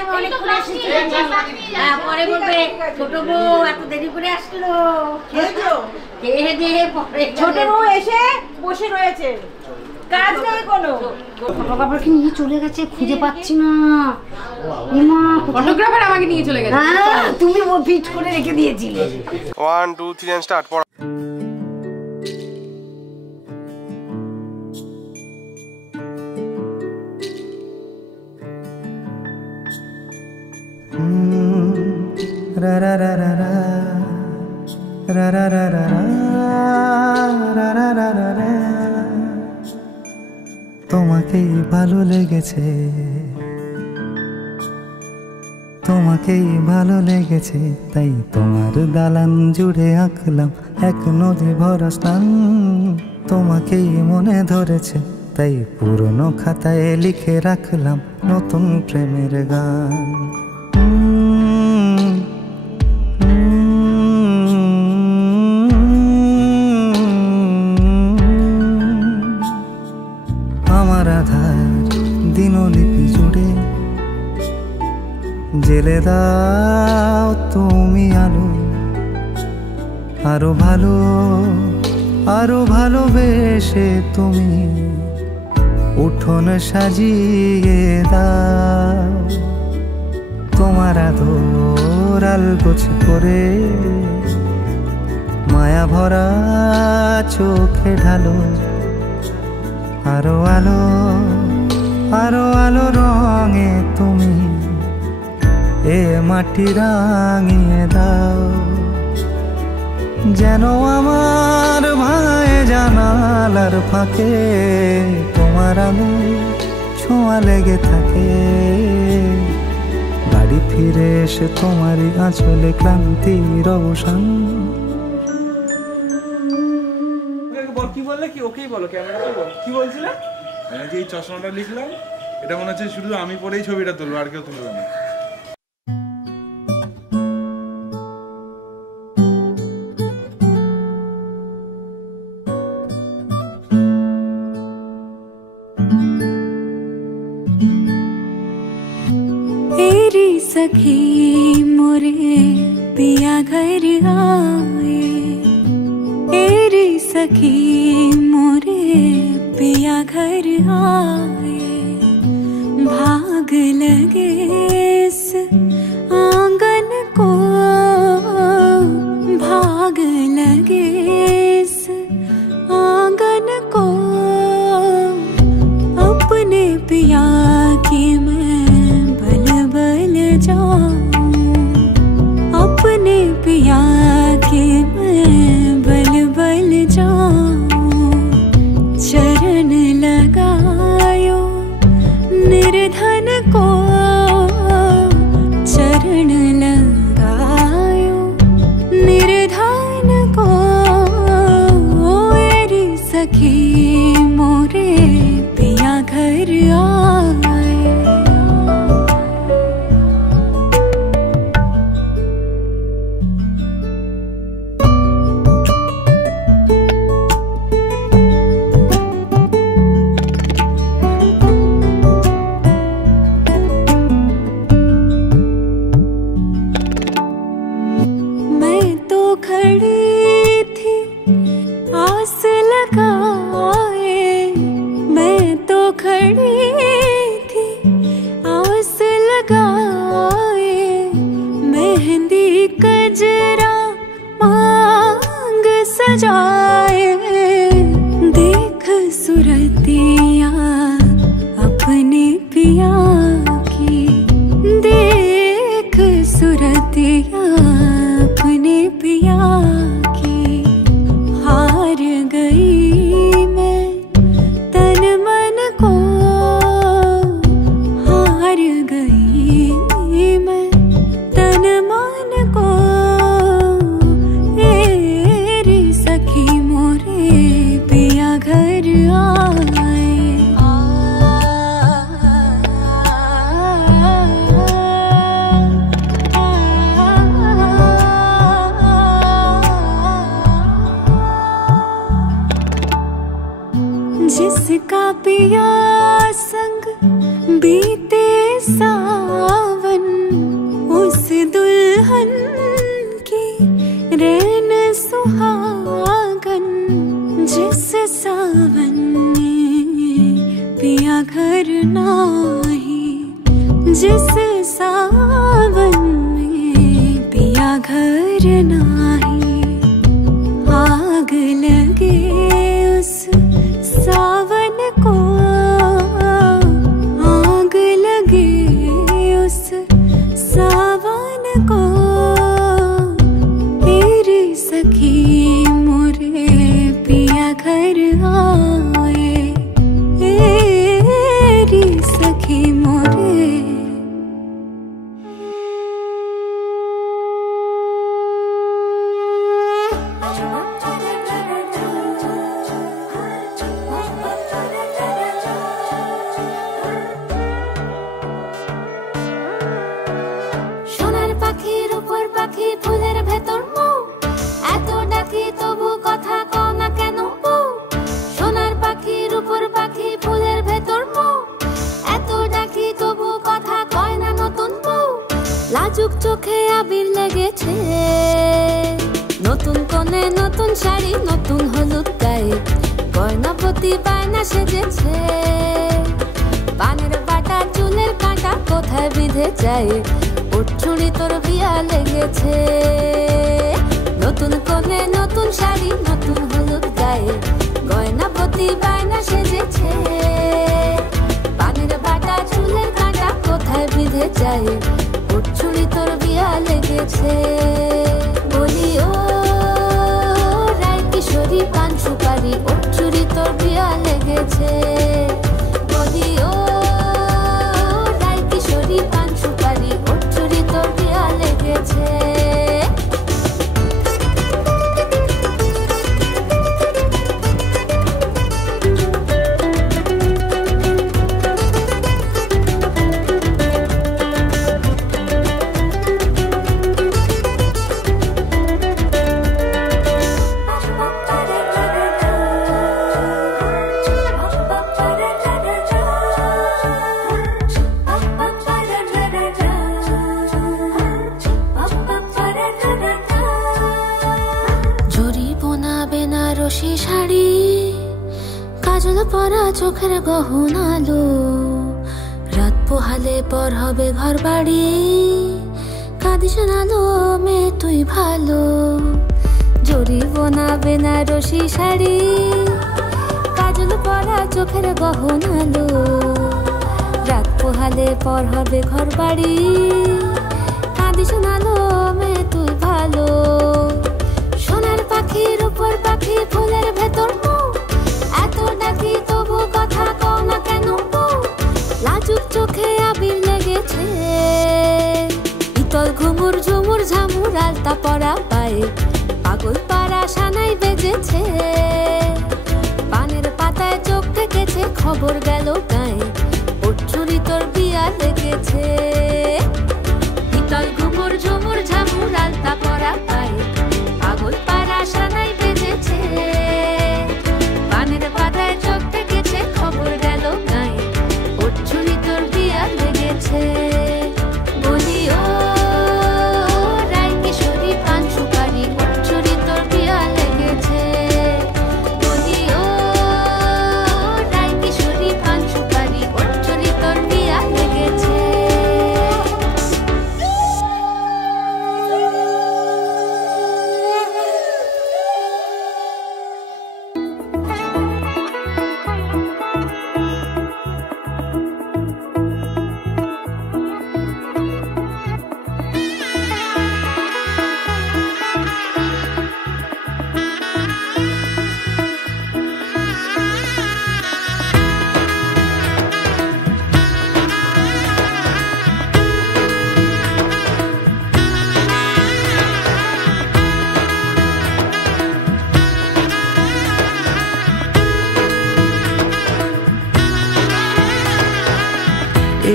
আমি অনেকক্ষণ এসেছি। পরে বলবে ছোট বউ এত দেরি করে আসলো। খেয়ে দিয়ে পরে ছোট বউ এসে বসে রয়েছে, কাজ নেই কোনো। ফটোগ্রাফারকে নিয়ে চলে গেছে, খুঁজে পাচ্ছি না। ফটোগ্রাফার আমাকে নিয়ে চলে গেছে। হ্যাঁ, তুমি ও ফিট করে রেখে দিয়েছিলে। 1 2 3 and start. ra ra ra ra ra ra ra ra ra ra ra ra ra ra তোমাকেই ভালো লেগেছে, তোমাকেই ভালো লেগেছে, তাই তোমার দালান জুড়ে আঁকলাম এক নদী ভরা স্থান। তোমাকেই মনে ধরেছে, তাই পুরনো খাতায় লিখে রাখলাম নতুন প্রেমের গান। আমার আধার দিনলিপি জুড়ে জেলে দাও তুমি আলো, আরো ভালো আরো ভালোবেসে তুমি উঠোন সাজিয়ে দাও। তোমার আদর আলগোছ করে মায়া ভরা চোখে ঢালো, আরো আলো আরো আলো রঙে তুমি এ মাটি রাঙিয়ে দাও। যেন আমার ভাই জানালার ফাঁকে তোমার আলো ছোঁয়া লেগে থাকে। বাড়ি ফিরে এসে তোমারই আঁচলে ক্লান্তির অবসান। কি বললে কি ওকেই বলো, ক্যামেরাতে বল কি বলছিলে? আমি যে এই চশমাটা লিখলাম এটা মনে হচ্ছে শুধু আমি পরেই ছবিটা তুলবো, আর কেউ তুলবে না। तेरी सखी मोरे पिया घर आए, तेरी सखी मोरे पिया घर आए। भाग लगे इस आंगन को, भाग लगे इस आंगन को। अपने पिया की मैं बल बल जाऊं, अपने पिया की मैं बल बल जाऊं। चरण लगायो निर्धन को, चरण लगायो निर्धन को। मेरी सखी मोरे पिया घर आए। मैं तो खड़ी थी आस लगाए, मैं तो खड़ी थी आस लगाए। मेहंदी कजरा मांग सजाए, देख सुरतिया अपने पिया की, देख सुरतिया अपने पिया की। हार गई मैं तन मन को, हार गई मैं तन मन को। मेरी सखी मोरे पिया घर आए। जिसका पिया संग बीते सावन, जिस सावन में पिया घर नाही, आग लगे उस सावन को, आग लगे उस सावन को। तेरी सखी मोरे पिया घर आए, तेरी सखी मोरे। সোনার পাখির উপর পাখি ফুলের ভেতর মৌ, এত ডাকি তবু কথা কও না কেন বউ। সোনার পাখির উপর পাখি ফুলের ভেতর মৌ, এত ডাকি তবু কথা কয় না নতুন বউ। লাজুক চোখে আবির লেগেছে, নতুন কোণে নতুন শাড়ি নতুন হলুদ গায়ে, গয়না প্রতি বায়না সেজেছে। পানের বাটা চুলের কাঁটা কোথায় বিঁধে যায়, ওর চুড়ি তোর বিয়া লেগেছে। নতুন কোণে নতুন শাড়ি নতুন হলুদ গায়ে, গয়না প্রতি বায়না সেজেছে। পানের বাটা চুলের কাঁটা কোথায় বিঁধে যায়, ওর চুড়ি তোর বিয়া লেগেছে। বলি ও রায় কিশোরী পান সুপারি, ওর চুড়ি তোর বিয়া লেগেছে। বলি ও রায় কিশোরী পান সুপারি, ওর চুড়ি তোর বিয়া লেগেছে। বেনারসি শাড়ি, কাজল পরা চোখের গহনালো, রাত পোহালে পর হবে ঘর বাড়ি, কাঁদিস নালো মে তুই ভালো। জরি বোনা বেনারসি শাড়ি, কাজল পরা চোখের গহনালো, রাত পোহালে পর হবে ঘর বাড়ি, কাঁদিস নালো মে তুই ভালো। সোনার পাখির উপর পাখি ফুলের ভেতর মৌ, এত ডাকি তবু কথা কও না কেন বউ। লাজুক চোখে আবির লেগেছে, ইতল ঘুমুর ঝুমুর ঝামুর আলতা পরা পায়ে, পাগল পাড়া সানাই বেজেছে। পানের পাতায় চোখ থেকেছে, খবর গেল গায়ে, ওর চুরি তোর বিয়া লেগেছে। ইতল ঘুমুর ঝুমুর ঝামুর আলতা পরা পায়ে, পাগল পাড়া সানাই বেজেছে। পানের পাতায় চোখ থেকেছে, খবর গেল গায়ে, ওর চুরি তোর বিয়া লেগেছে। বলি ও রায় কিশোরী পান সুপারি, ওর চুরি তোর বিয়া লেগেছে। বলি ও রায় কিশোরী পান সুপারি, ওর চুরি তোর বিয়া লেগেছে।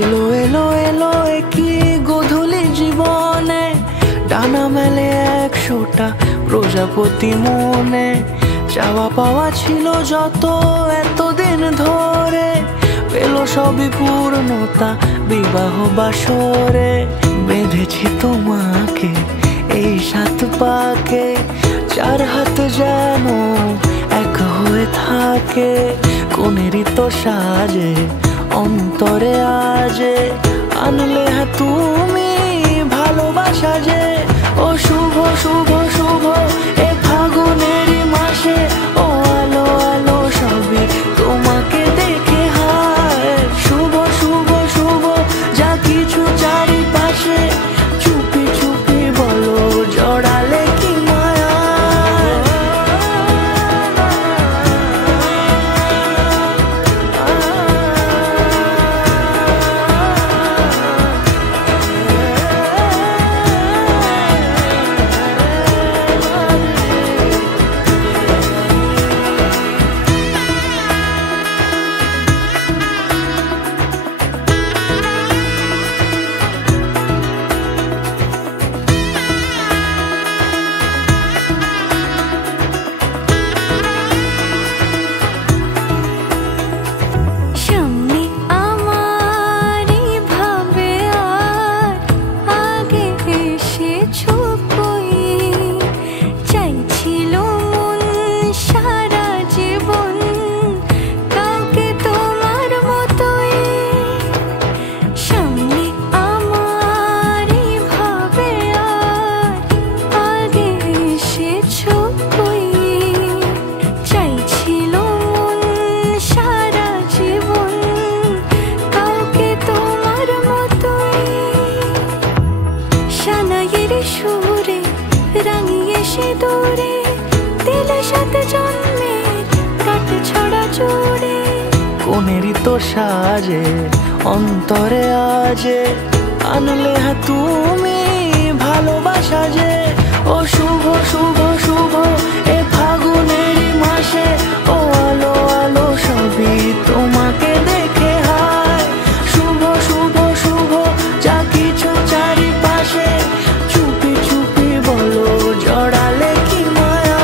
এলো এলো এলো কি গোধূলি জীবনে, ডানা মেলে 100টা প্রজাপতি মনে। চাওয়া পাওয়া ছিল যত এতদিন ধরে, পেল সবই পূর্ণতা বিবাহ বাসরে। বেঁধেছি তোমাকে এই 7 পাকে, 4 হাত যেন এক হয়ে থাকে। কোনেরই তো সাজে অন্তরে আজে আনলে হ্যাঁ তুমি ভালোবাসা যে ও শুভ শুভ শুভ এ ফাগুনেরই মাসে ও আলো আলো সবই তোমাকে দেখে হায় শুভ শুভ শুভ যা কিছু চারিপাশে চুপি চুপি বলো জড়ালে কি মায়া কোনেরই তো সাজে অন্তরে আজে আনলে হ্যাঁ তুমি ভালোবাসা যে ও শুভ শুভ শুভ এ ফাগুনেরই মাসে ও আলো আলো সবই তোমাকে দেখে হায় শুভ শুভ শুভ যা কিছু চারিপাশে চুপি চুপি বলো জড়ালে কি মায়া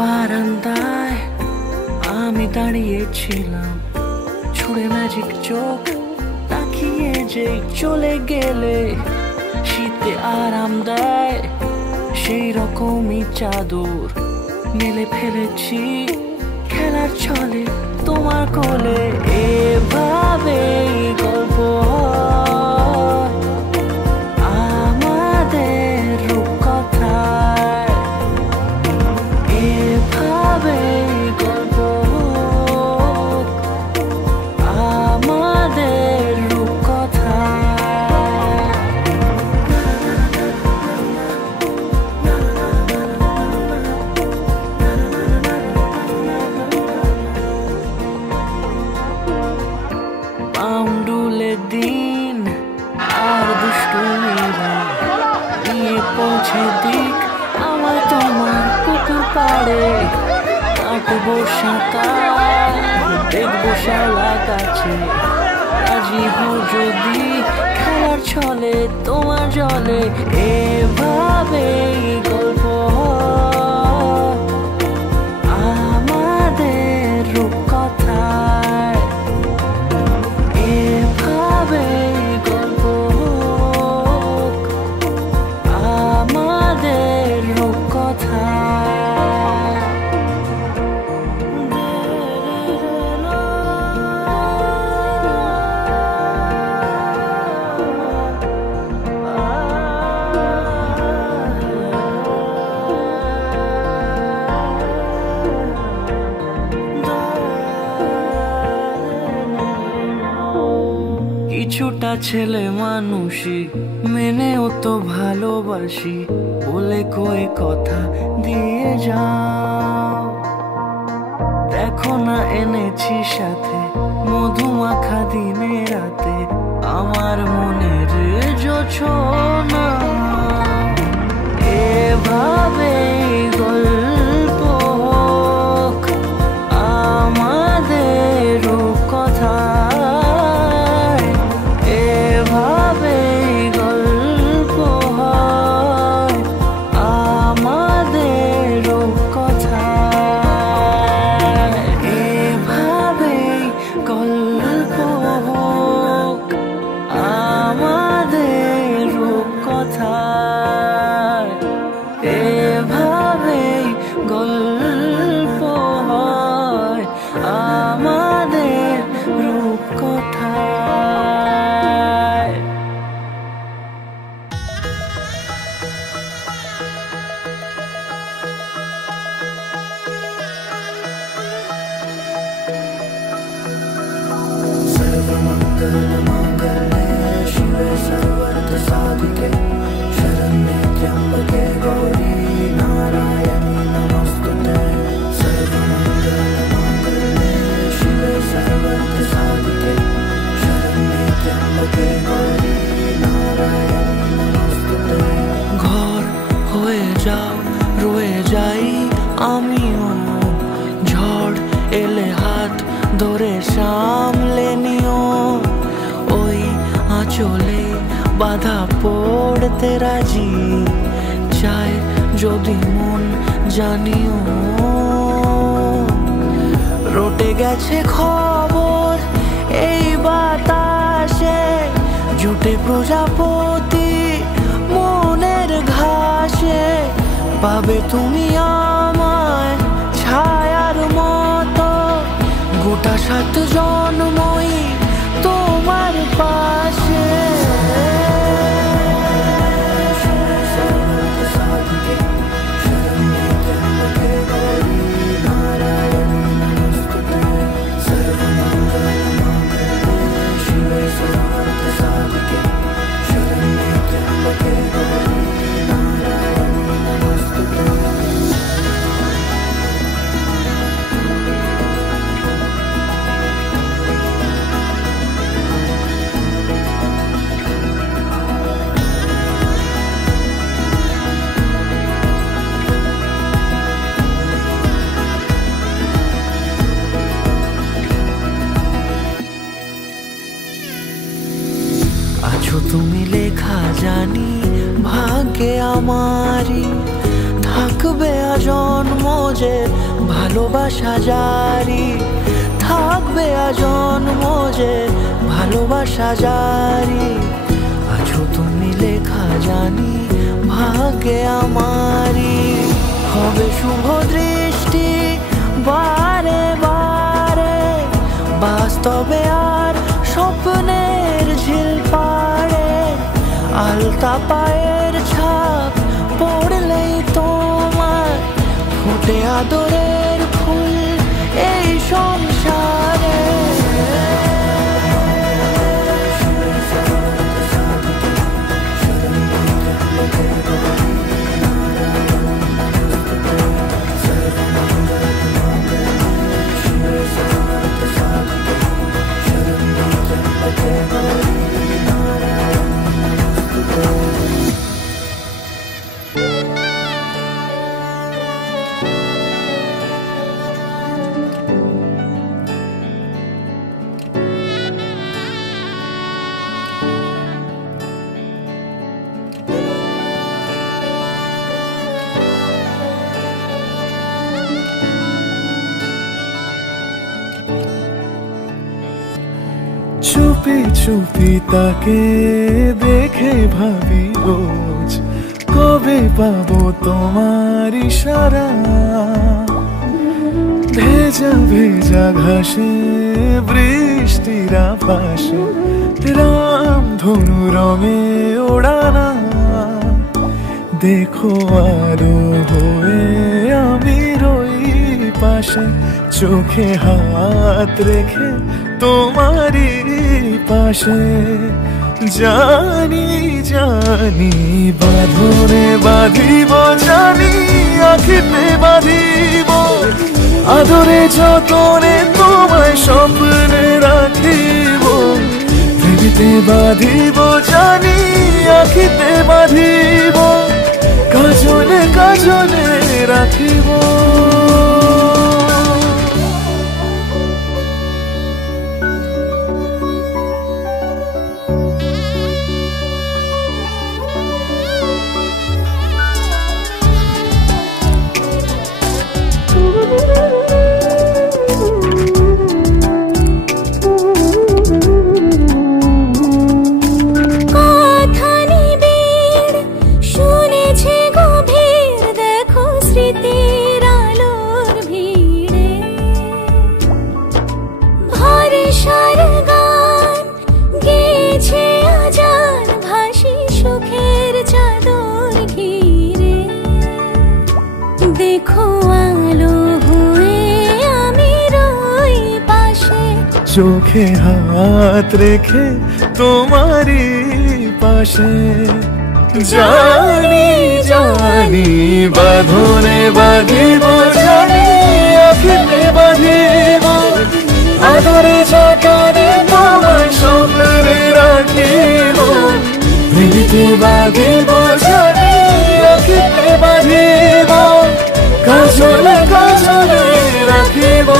বারান্দায় আমি দাঁড়িয়েছিলাম ছুড়ে ম্যাজিক চোখ তাকিয়ে যে চলে গেলে শীতে আরাম দেয় সেই রকমই চাদর মেলে ফেলেছি খেলার ছলে তোমার কোলে এভাবে গল্প আমাদের রূপকথায় এভাবে গল্প আমাদের রূপকথায় পাউন্ডুলে দিন আর দুষ্টুমিরা নিয়ে পৌঁছে দিক আমার তোমার পুকুর পাড়ে কাটবো সাঁতার দেখবো শালা গাছে রাজি হও যদি খেলার ছলে তোমার জলে এভাবে গল্প আমাদের রূপকথায় এভাবে গল্প আমাদের রূপকথায় কিছুটা ছেলে মানুষই মেনেও তো ভালোবাসি বলে কয়ে কথা দিয়ে যাও দেখো না এনেছি সাথে মধুমাখা দিনে রাতে আমার মনের জোছনা এভাবে গল্প হোক আমাদের কথায়, এভাবে গল্প হয় আমাদের কথায়, এভাবে গল্প হোক আমাদের কথায়, এভাবে গল্প হয় আমাদের রূপকথায়। सर्वमङ्गलमाङ्गल्ये शिवे सर्वार्थसाधिके शरण्ये त्र्यम्बके गौरी नारायणी नमोस्तुते। सर्वमङ्गलमाङ्गल्ये शिवे सर्वार्थसाधिके शरण्ये त्र्यम्बके गौरी नारायणी नमोस्तुते। ঘর হয়ে যাও রয়ে যাই আমিও, ঝড় এলে হাত ধরে সামলে নিও, ওই আঁচলে বাধা পড়তে রাজি, চাই যদি মন জানিও। রটে গেছে খবর এই বাতাসে, জুটে প্রজাপতি মনের ঘাসে, পাবে তুমি আমায় ছায়ার মতো, গোটা 7 জন্মই তোমার পাশে। আছো তুমি লেখা জানি ভাগ্যে আমারই, থাকবে আজন্ম যে ভালোবাসা জারি, থাকবে আজন্ম যে ভালোবাসা জারি। আছো তুমি লেখা জানি ভাগ্যে আমারই, হবে শুভ দৃষ্টি বারে বারে, বাস্তবে আর স্বপ্নের ঝিল পাড়ে, আলতা পায়ের ছাপ পড়লেই তোমার ফুটে আদরের ফুল এই সংসারে। চুপি চুপি তাকে দেখে ভাবি রোজ, কবে পাবো তোমার ইশারা। ভেজা ভেজা ঘাসে বৃষ্টির আভাসে, রামধনু রঙে ওড়ানা। দেখো আলো হয়ে আমি রই পাশে, চোখে হাত রেখে তোমারই পাশে। জানি জানি বাঁধনে বাঁধিব, জানি আখিতে বাঁধিব, আদরে যতনে তোমায় স্বপ্নে রাখিব। ভেবে হাতে বাঁধিব জানি আখিতে বাঁধিব কাজলে কাজলে রাখিব চোখে হাত রেখে তোমারই পাশে জানি জানি বাঁধনে বাঁধিব জানি আখিতে বাঁধিব আদরে যতনে তোমার স্বপ্নে রাখিব প্রেমে বাঁধিব জানি আখিতে বাঁধিব কাজলে কাজলে রাখিব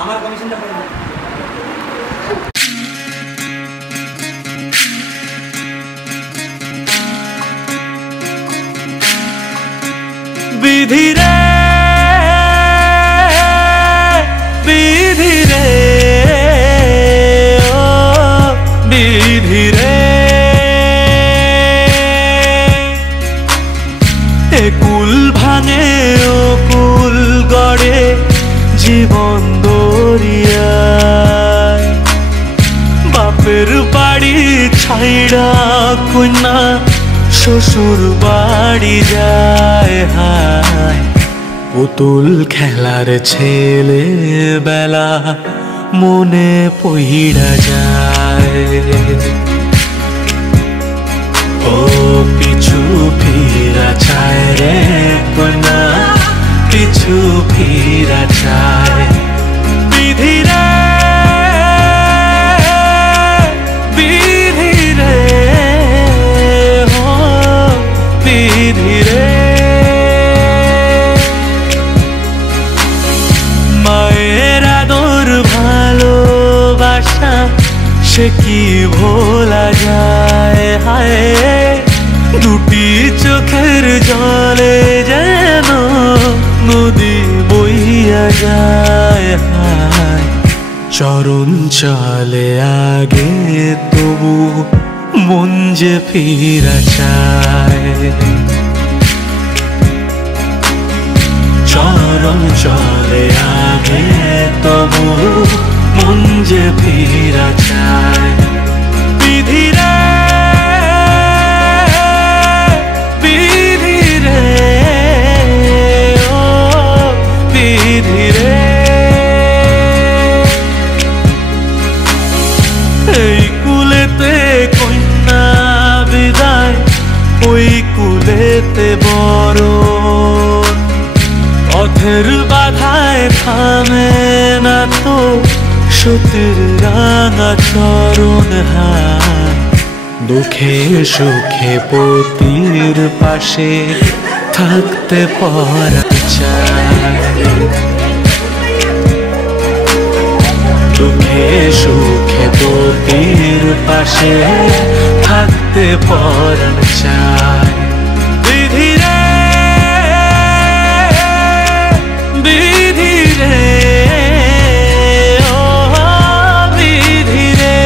আমার কমিশনটা বিধি রে বিধি রে ও বিধি রে একুল ভাঙে ও কুল গড়ে জীবন দরিয়ায় বাপের বাড়ি ছাইড়া কন্যা শ্বশুর বাড়ি যায় হায় পুতুল খেলার ছেলে বেলা মনে পইড়া যায় ও পিছু ফিরা চায় রে কন্যা পিছু ফিরা চায় বিধি রে বিধি রে বিধি রে মায়ের আদর ভালোবাসা সে কি ভোলা যায় হায় দুটি চোখের জলে যেন নদী বইয়া যায় হায় চরণ চলে আগে তবু মন যে ফিরা চায় চরণ চলে আগে তবু মন যে ফিরা চায় বিধি রে বিধি রে ও বিধি রে এই কুলেতে কন্যা বিদায় ওই কুলেতে বড় পথের বাধায় থামে না তো সতীর রাঙা চরণ হায় দুঃখে সুখে পতির পাশে থাকতে পারা চায় দুঃখে সুখে পতির পাশে থাকতে পারা চায় বিধি রে বিধি রে ও বিধি রে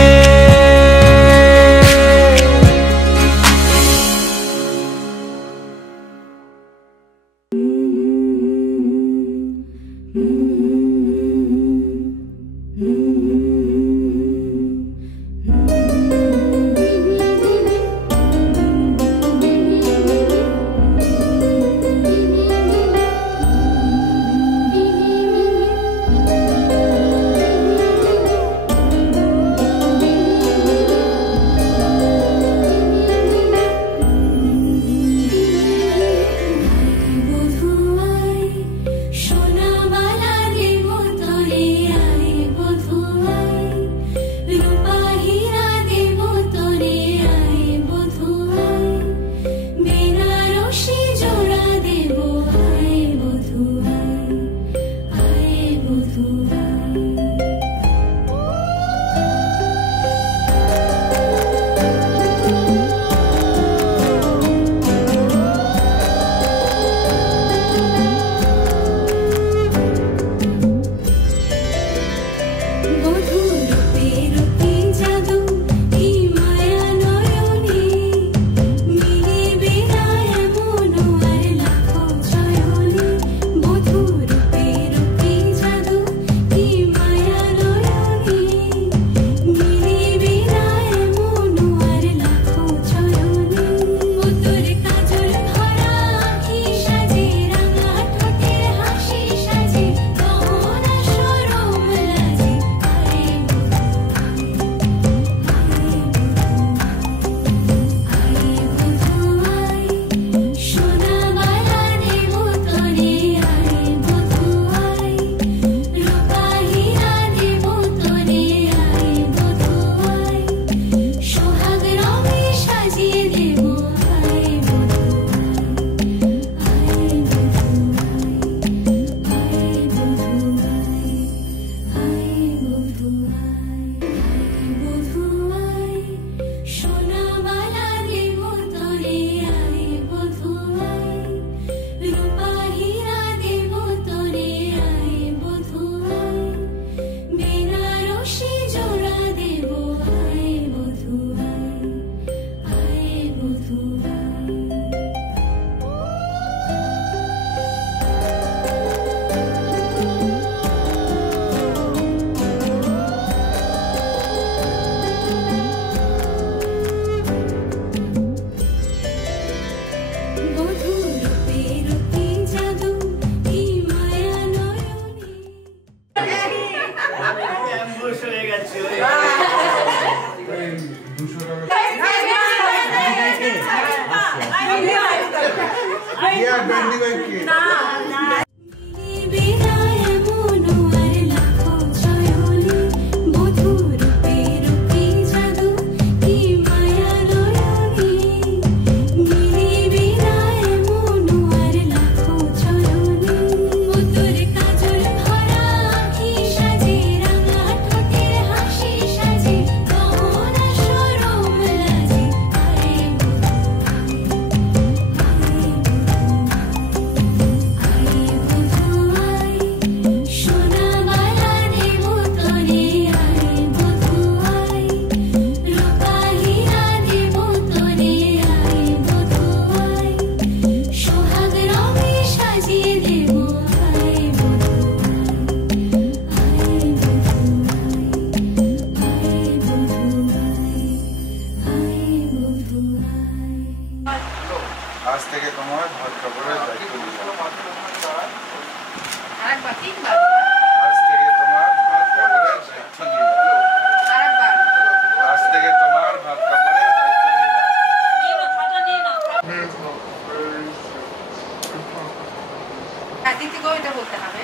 আজ থেকে তোমার ভাত কাপড়ের দায়িত্ব নিলাম। আজ থেকে তোমার ভাত কাপড়ের দায়িত্ব নিলাম। আজ থেকে তোমার ভাত কাপড়ের দায়িত্ব নিলাম। এটা বলতে হবে।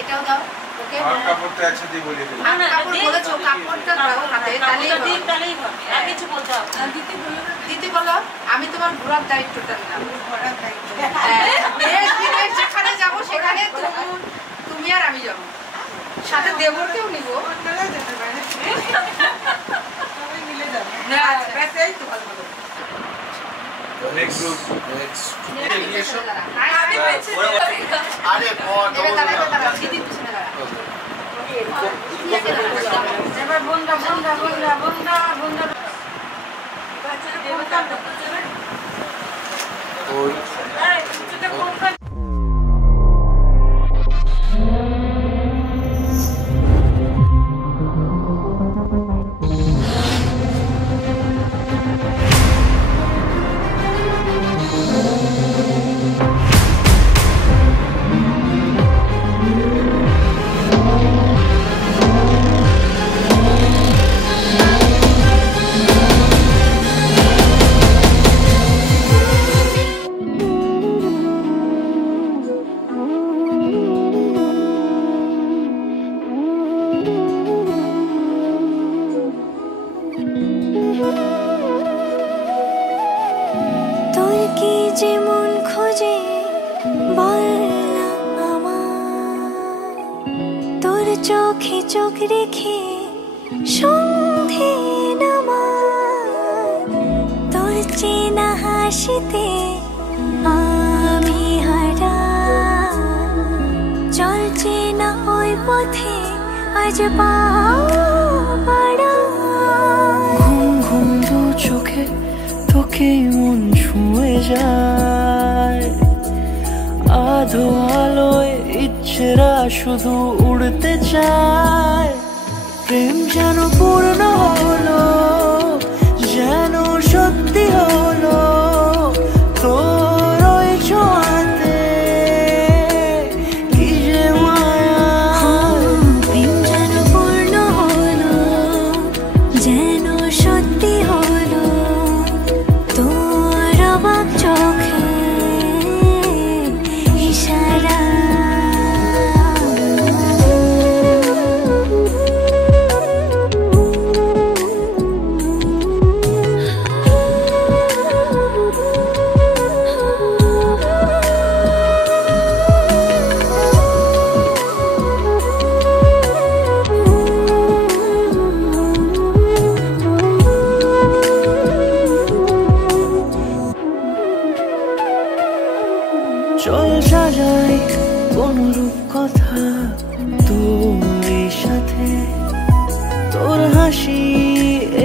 এটাও দাও। ওকে। ভাত কাপড়টা একসাথে বলে দিলাম। কাপড় বলেছো, কাপড়টা দাও হাতে, তাহলেই হবে। আর কিছু বলতে হবে। দিতে বলো, আমি তোমার ঘোরার দায়িত্বটা নিলাম। ঘোরার দায়িত্ব। যেখানে যাবো সেখানে তুমি আর আমি যাবো। সাথে দেবরকেও নিব। যেতে পারে। সবাই মিলে যাবো। ব্যাস এই তো ভালো ভালো। নেক্সট গ্রুপ নেক্সট আরে দিদি পিছনে দাঁড়া। এবার বন্ধা বন্ধা বন্ধা বন্ধা বন্ধা যেমন খোঁজে বললাম আমার, তোর চোখে চোখ রেখে সন্ধে নামার, তোর চেনা হাসিতে আমি হারা, চলছে না ওই পথে আজ পাড়া। ঘুম ঘুম দু চোখে তোকে মন ছুঁয়ে যায়, আধো আলোয় ইচ্ছেরা শুধু উড়তে চায়। প্রেম যেন পূর্ণ হলো, যেন সত্যি হলো তোর ওই ছোঁয়াতে, কি যে মায়া। প্রেম যেন পূর্ণ হলো, যেন সত্যি হলো তোর অবাক চোখে ইশারা। চল সাজাই কোন রূপ কথা তোর সাথে, তোর হাসি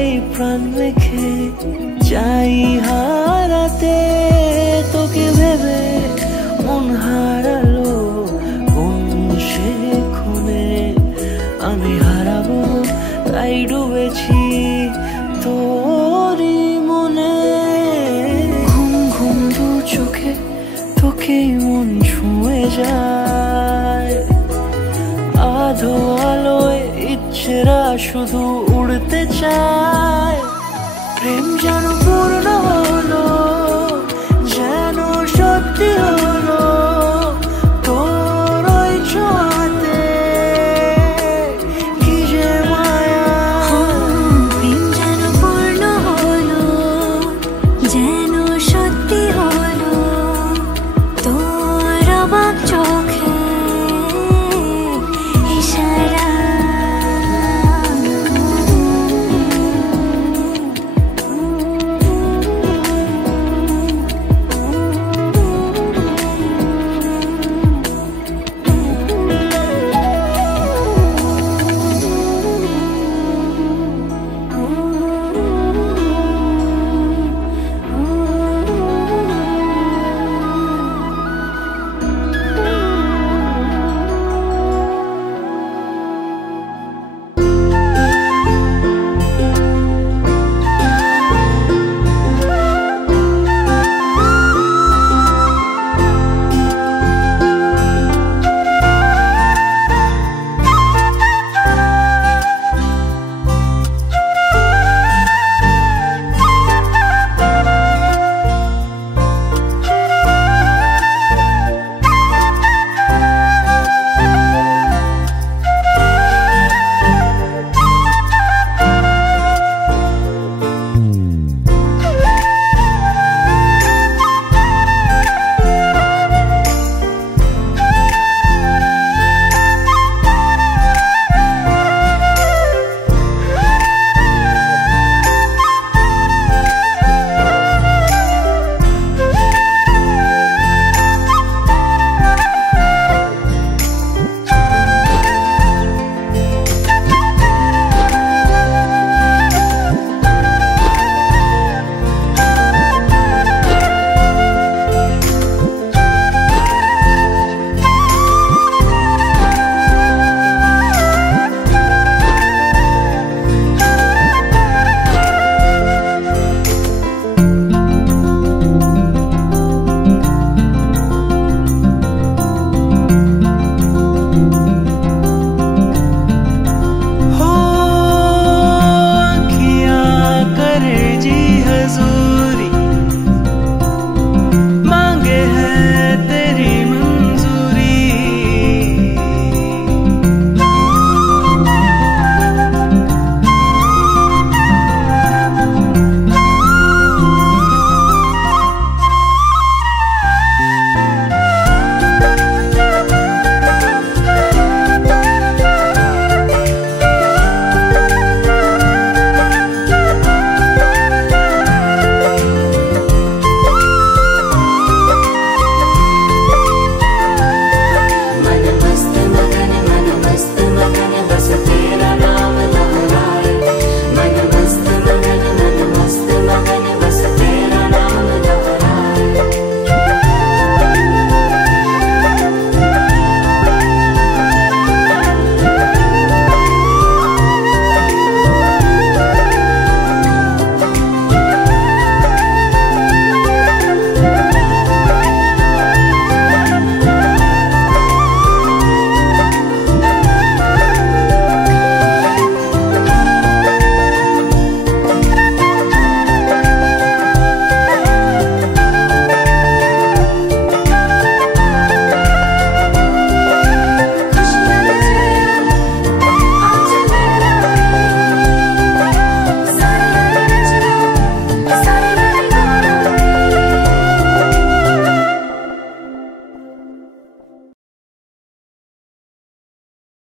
এই প্রাণ মেখে চাই হারাতে। তোকে ভেবে মন হারালো কোন সে খুনে, আমি হারাবো তাই ডুবেছি তোরই মনে। ঘুম ঘুম দু চোখে তোকে মন ছুঁয়ে যায়, আধো আলোয় ইচ্ছেরা শুধু উড়তে চায়। প্রেম যেন পূর্ণ হলো,